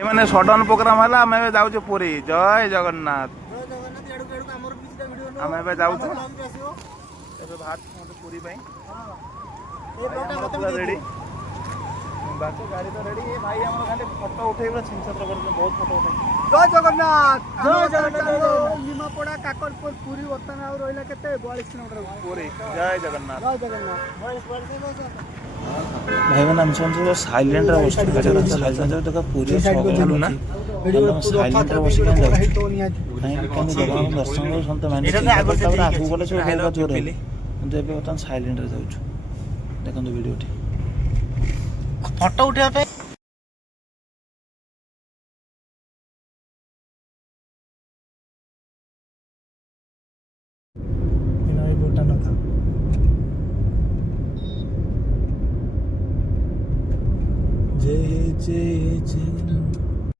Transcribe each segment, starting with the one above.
मैंने sudden programme है आम जाऊँ पुरी। जय जगन्नाथ। आम जाऊँ पुरी पूरा रेडी बाकी गाड़ी तो रेडी भाई हम खाली फोटो उठे छीन छत्र कर बहुत फोटो उठे। जय जगन्नाथ जय जगन्नाथ निमापड़ा काकड़पुर पुरी वर्तमान आ रहा के 42 किलोमीटर पुरी। जय जगन्नाथ जय जगन्नाथ भाई मैंने हम सब साइलेंट रे बस साइलेंट रे देखा पूरी चलू ना साइलेंट रे बस के जाऊ नहीं कहीं जगह दर्शन कर संत माने तापर आगु गले सब बहुत जोर है किंतु एबे बतन साइलेंट रे जाउछु देखन वीडियो टी फोटो उठा पे इनाई बोटा न था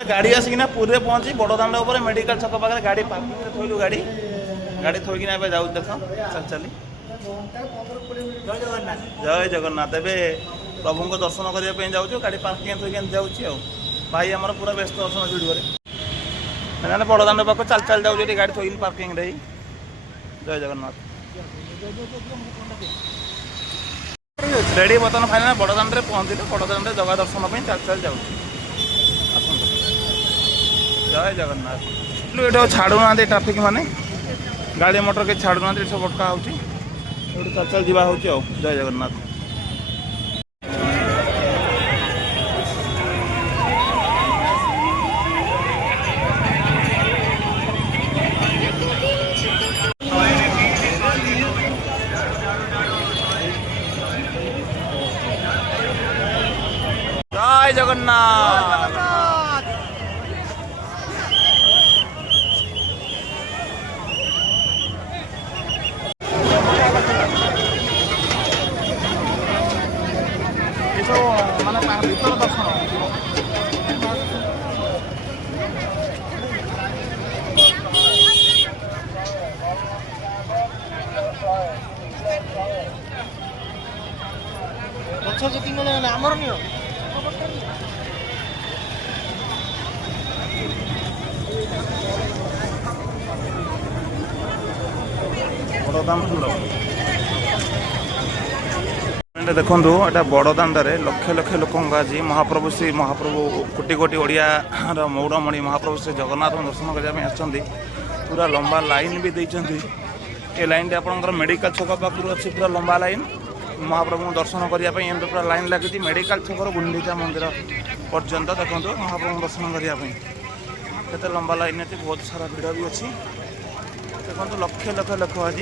गाड़ी आसिकिना पूरे पहुंची बड़दाण्ड ऊपर मेडिकल छक पाखे गाड़ी पार्किंग रे थोइलु गाड़ी गाड़ी थोइकिना एबे जाउ देख चल चली। जय जगन्नाथ एबे प्रभु को दर्शन करने पे जाऊँ गाड़ी पार्किंग थोइकिन जाउची आ भाई हमर पूरा व्यस्त दर्शन वीडियो रे मैंने बड़दाण्ड पाख चल चल जाउची गाड़ी थोइकिन पार्किंग रे। जय जगन्नाथ रेडी बर्तमान फाइनाल बड़दाण्ड रे पहुंचले बड़दाण्ड जगह दर्शन पे चल चल जाऊ। जय जगन्नाथ ये छाड़ू ना ट्राफिक माने गाड़ी मोटर के छाड़ू ना सब अटका हो चल चल जा हो। जय जगन्नाथ जय जगन्नाथ माने भीतर दर्शन अच्छा जी आमर नियो देखु एटा बड़दाण्ड लक्ष लक्ष लोक आज महाप्रभु श्री महाप्रभु कोटि कोटि ओडिया मौड़मणि महाप्रभु श्री जगन्नाथ दर्शन करने पूरा लंबा लाइन भी देते ये लाइन आप मेडिकल छक पाखु अच्छी पूरा लंबा लाइन महाप्रभु दर्शन करने पूरा लाइन लगी मेडिकल छक गुंडीचा मंदिर पर्यंत देखो महाप्रभु दर्शन करने केते लंबा लाइन अच्छी बहुत सारा भिड़ भी अच्छी देखो लक्ष लक्ष लोक आज।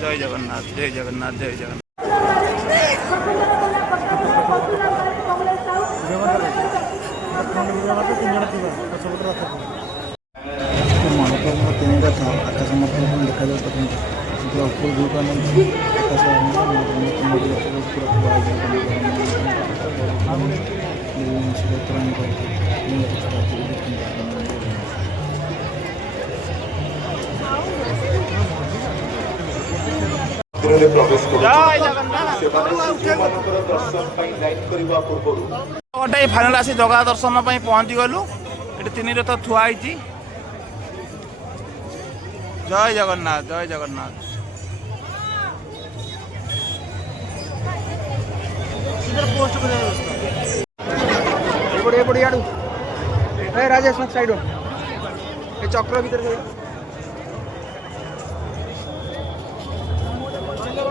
जय जगन्नाथ जय जगन्नाथ जय जगन्नाथ महाप्रभु तीन रथ आकाश महाप्रभु देखा जाता ऊपर व्यू का गोटे फाइनाल आसी जगह दर्शन पहुंची गलु ये तीन रथ थुआई। जय जगन्नाथ जय जगन्नाथ राजेश साइड चक्र भीतर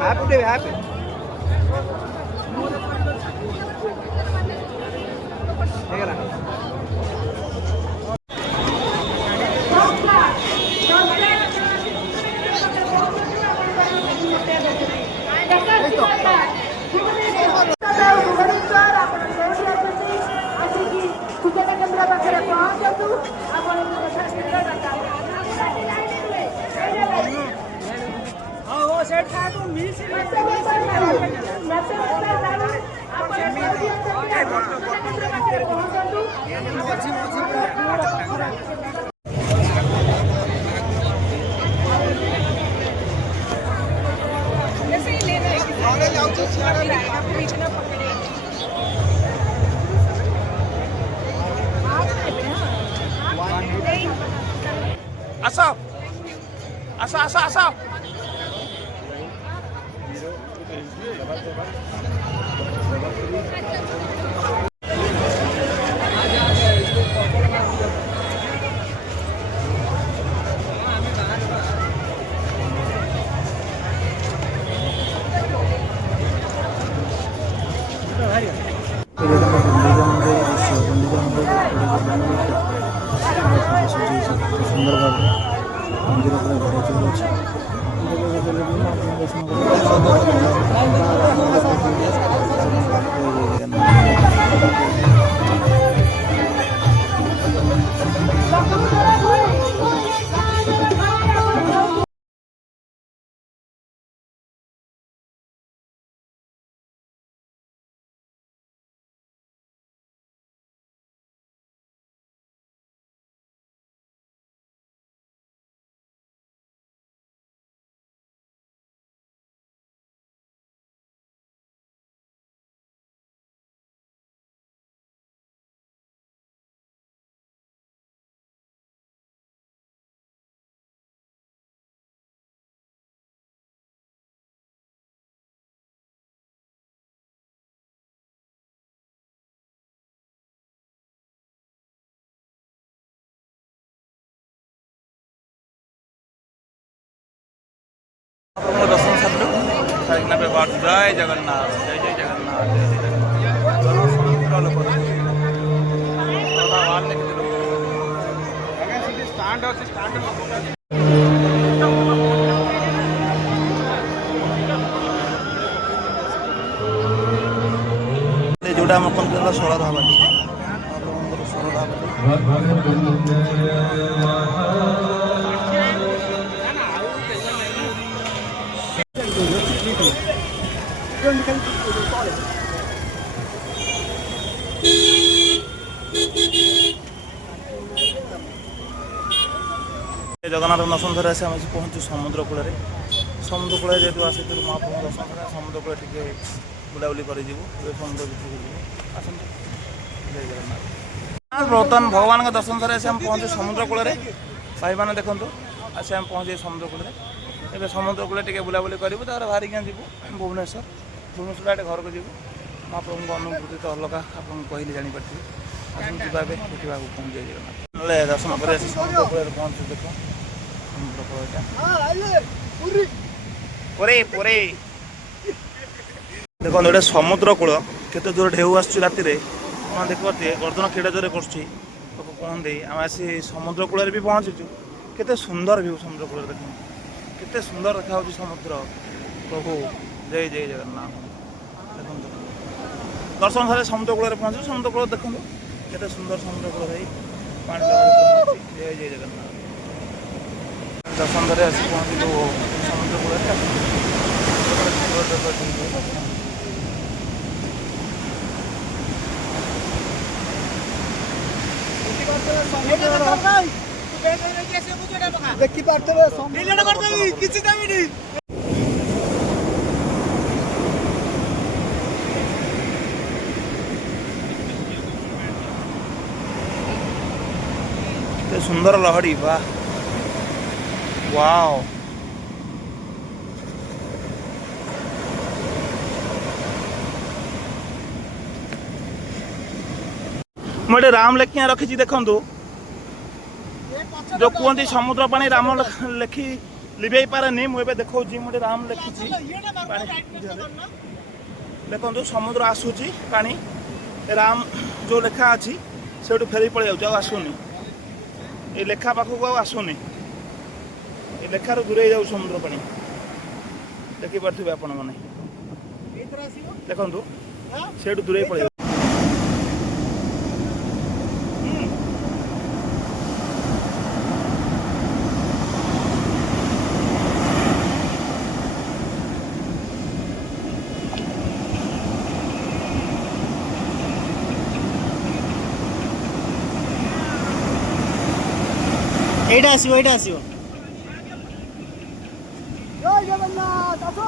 हैप्पी हैप्पी ଆସ ଆସ ଆସ ଆସ। ସୁନ୍ଦର ଭାବରେ ମନ୍ଦିର ପୁରା ଘର ତିଆରି ଅଛି। ଦର୍ଶନ ସାରିଲୁ ସାରିକିନା ଏବେ ବାହାରୁଛୁ। ଜୟ ଜଗନ୍ନାଥ ଜୟ ଜୟ ଜଗନ୍ନାଥ ଜୟ ଜୟ ଜଗନ୍ନାଥ। ଜନସମୁଦ୍ର ଲୋକ ଯୋଉଟା ଆମ କନ୍ତିଲା ଶରଦ ହବାନି ଶରଦ ଜଗନ୍ନାଥ ଦର୍ଶନ ଧରି ଆସି ଆମେ ପହଞ୍ଚୁ ସମୁଦ୍ର କୂଳରେ। ସମୁଦ୍ର କୂଳରେ ଯେହେତୁ ଆସିଥିଲୁ ମହାପ୍ରଭୁ ଦର୍ଶନ ଧରି ସମୁଦ୍ର କୂଳରେ ଟିକେ ବୁଲାବୁଲି କରିଯିବୁ। ଏବେ ସମୁଦ୍ର ଭିତରକୁ ଯିବୁ। ଆସନ୍ତୁ ଜୟ ଜଗନ୍ନାଥ। ବର୍ତ୍ତମାନ ଭଗବାନଙ୍କ ଦର୍ଶନ ଧରି ଆସି ଆମେ ପହଞ୍ଚୁ ସମୁଦ୍ର କୂଳରେ। ଭାଇମାନେ ଦେଖନ୍ତୁ ଆସି ଆମେ ପହଞ୍ଚି ସମୁଦ୍ର କୂଳରେ। ଏବେ ସମୁଦ୍ର କୂଳରେ ଟିକେ ବୁଲାବୁଲି କରିବୁ ତାପରେ ବାହାରିକି ଯିବୁ ଭୁବନେଶ୍ୱର। ଭୁବନେଶ୍ୱର ଆଡ଼େ ଘରକୁ ଯିବୁ। ମହାପ୍ରଭୁଙ୍କ ଅନୁଭୂତି ତ ଅଲଗା ଆପଣଙ୍କୁ କହିଲେ ଜାଣିପାରିଥିବେ। ଆସନ୍ତୁ ଯିବା ଏବେ ଦେଖିବାକୁ ପହଞ୍ଚି ଜୟ ଜଗନ୍ନାଥ। ନହେଲେ ଦର୍ଶନ କରି ଆସି ସମୁଦ୍ର କୂଳରେ ପହଞ୍ଚୁ। ଦେଖ ସମୁଦ୍ର କୂଳଟା ଦେଖନ୍ତୁ ଏଇଟା ସମୁଦ୍ର କୂଳ। କେତେ ଜୋର ଢେଉ ଆସୁଛି ରାତିରେ ଆପଣ ଦେଖିପାରୁଥିବେ। ଗର୍ଜନ କେଡ଼େ ଜୋରେ କରୁଛି ଲୋକ କୁହନ୍ତି। ଆମେ ଆସି ସମୁଦ୍ର କୂଳରେ ବି ପହଞ୍ଚିଛୁ। କେତେ ସୁନ୍ଦର ଭିଉ ସମୁଦ୍ର କୂଳରେ ଦେଖନ୍ତୁ। କେତେ ସୁନ୍ଦର ଦେଖାଯାଉଛି ସମୁଦ୍ର। ପ୍ରଭୁ ଜୟ ଜୟ ଜଗନ୍ନାଥ। ଦେଖନ୍ତୁ ଦର୍ଶନ ଧରି ସମୁଦ୍ର କୂଳରେ ପହଞ୍ଚିଛୁ। ସମୁଦ୍ର କୂଳ ଦେଖନ୍ତୁ କେତେ ସୁନ୍ଦର ସମୁଦ୍ର କୂଳ ଭାଇ। ପାଣି ଜୟ ଜୟ ଜଗନ୍ନାଥ। ଦର୍ଶନ ଧରି ଆସି ପହଞ୍ଚିଲୁ ସମୁଦ୍ର କୂଳରେ। ଦେଖିପାରୁଥିବେ କିଛି ଦେବିନି। କେତେ ସୁନ୍ଦର ଲହଡ଼ି ବା ୱାଓ। ମୁଁ ଏଠି ରାମ ଲେଖିଆ ରଖିଛି ଦେଖନ୍ତୁ। ଯୋଉ କୁହନ୍ତି ସମୁଦ୍ର ପାଣି ରାମ ଲେଖି ଲିଭେଇ ପାରେନି। ମୁଁ ଏବେ ଦେଖଉଛି ମୁଁ ଏଠି ରାମ ଲେଖିଛି ପାଣି ଦେଖନ୍ତୁ। ସମୁଦ୍ର ଆସୁଛି ପାଣି ରାମ ଯୋଉ ଲେଖା ଅଛି ସେଇଠୁ ଫେରି ପଳେଇ ଯାଉଛି ଆଉ ଆସୁନି। ଏ ଲେଖା ପାଖକୁ ଆଉ ଆସୁନି। ଏ ଲେଖାରୁ ଦୂରେଇ ଯାଉଛି ସମୁଦ୍ର ପାଣି। ଦେଖିପାରୁଥିବେ ଆପଣମାନେ ଦେଖନ୍ତୁ ସେଇଠୁ ଦୂରେଇ ପଳେଇ ଯାଉଛି। এইটা আসিব এইটা আসিব। জয় জগন্নাথ। আসো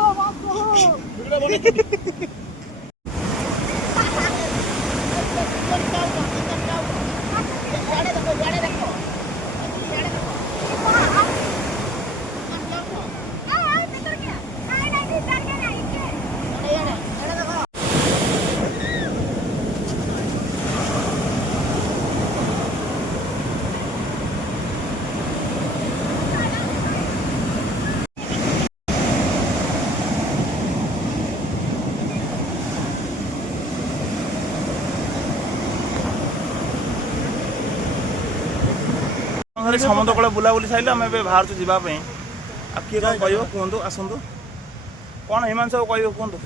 କରି ସମୁଦ୍ର କୂଳ ବୁଲାବୁଲି ସାରିଲୁ ଆମେ ଏବେ ବାହାରୁଛୁ ଯିବା ପାଇଁ। ଆଉ କିଏ କ'ଣ କହିବ କୁହନ୍ତୁ, ଆସନ୍ତୁ। କ'ଣ ଏମାନେ ସବୁ କହିବେ କୁହନ୍ତୁ?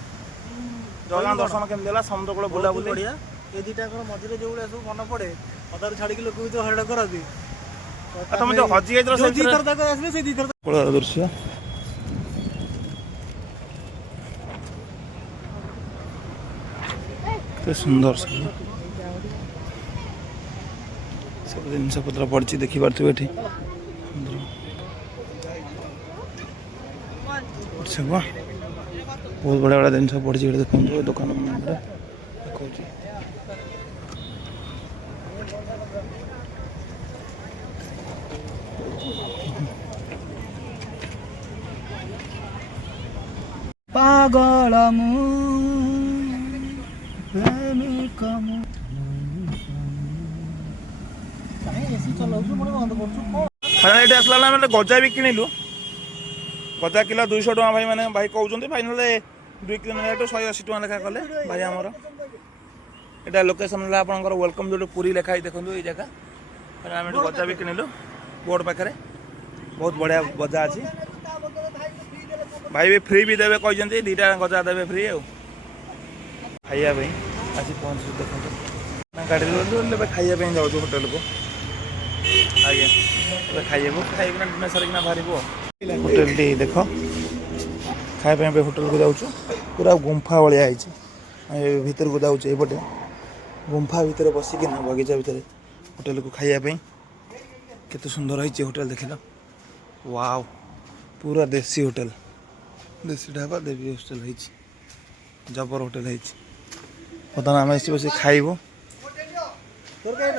ଜଗନ୍ନାଥ ଦର୍ଶନ କେମିତି ହେଲା, ସମୁଦ୍ର କୂଳ ବୁଲାବୁଲି? ବଢିଆ। ଏ ଦିଟାଙ୍କର ମଝିରେ ଯୋଉଗୁଡା ସବୁ ମନେ ପଡେ, ପଦାରୁ ଛାଡିକି ଲୋକ ବି ତ ହଇରାଣ କରନ୍ତି। ଆଉ ତମେ ଯୋଉ ହଜି ଯାଇଥିଲ ଯୋଉ ସେଇଥିରେ- ଦିଥର ତାକୁ ଆସିବେ ସେଇ ଦିଥର କୂଳର ଦୃଶ୍ୟ କେତେ ସୁନ୍ଦର ସବୁ ଜିନିଷ ପତ୍ର ପଡ଼ିଛି, ଦେଖିପାରୁଥିବେ ଏଠି ସବୁ ବହୁତ ବଢ଼ିଆ ବଢ଼ିଆ ଜିନିଷ ପଡ଼ିଛି ଏଠି। ଦେଖନ୍ତୁ ଏ ଦୋକାନ ମାନଙ୍କରେ ଦେଖାଉଛି। ପାଗଳ ମୁଁ ପ୍ରେମିକ ମୁଁ। କାହିଁ ଏସି ଚଲାଉଛୁ ପୁଣି ବନ୍ଦ କରୁଛୁ କଣ? ଏଠି ଆସିଲା ବେଳେ ଆମେ ଗଜା ବି କିଣିଲୁ। ଗଜା କିଲୋ 200 ଟଙ୍କା ଭାଇ, ମାନେ ଭାଇ କହୁଛନ୍ତି ଫାଇନାଲ 2 କିଲୋ ନେଲାଠୁ 180 ଟଙ୍କା ଲେଖା କଲେ ଭାଇ ଆମର। ଏଇଟା ଲୋକେସନ୍ ହେଲା ଆପଣଙ୍କର ୱେଲକମ୍, ଯୋଉଠି ପୁରୀ ଲେଖା ହେଇ ଦେଖନ୍ତୁ ଏଇ ଜାଗା। ଆମେ ଏଠି ଗଜା ବି କିଣିଲୁ ବୋର୍ଡ ପାଖରେ। ବହୁତ ବଢ଼ିଆ ଗଜା ଅଛି। ଭାଇ ବି ଫ୍ରି ବି ଦେବେ କହିଛନ୍ତି, 2ଟା ଗଜା ଦେବେ ଫ୍ରି। ଆଉ ଖାଇବା ପାଇଁ ଆସି ପହଞ୍ଚିଛୁ ଦେଖନ୍ତୁ। ଗାଡ଼ିରେ ଗଲୁ, ଏବେ ଖାଇବା ପାଇଁ ଯାଉଛୁ ହୋଟେଲକୁ। ଆଜ୍ଞା ଏବେ ଖାଇକିନା ଦିନ ସାରିକିନା ବାହାରିବୁ। ହୋଟେଲଟି ଦେଖ, ଖାଇବା ପାଇଁ ଏବେ ହୋଟେଲକୁ ଯାଉଛୁ। ପୁରା ଗୁମ୍ଫା ଭଳିଆ ହେଇଛି। ଭିତରକୁ ଯାଉଛୁ ଏପଟେ, ଗୁମ୍ଫା ଭିତରେ ବସିକିନା ବଗିଚା ଭିତରେ ହୋଟେଲକୁ ଖାଇବା ପାଇଁ। କେତେ ସୁନ୍ଦର ହେଇଛି ହୋଟେଲ ଦେଖିଲ। ୱାଓ, ପୁରା ଦେଶୀ ହୋଟେଲ, ଦେଶୀ ଢାବା ଦେବୀ ହୋଟେଲ ହେଇଛି। ଜବର ହୋଟେଲ ହେଇଛି। ବର୍ତ୍ତମାନ ଆମେ ଆସି ବସି ଖାଇବୁ।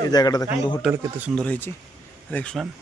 এই জায়গাটা দেখুন, হোটেল কেতে সুন্দর হয়েছে, রেস্টুরেন্ট।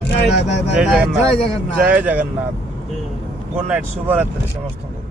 ଜୟ ଜଗନ୍ନାଥ। ଜୟ ଜଗନ୍ନାଥ। ଗୁଡ୍ ନାଇଟ୍, ଶୁଭରାତ୍ରି ସମସ୍ତଙ୍କୁ।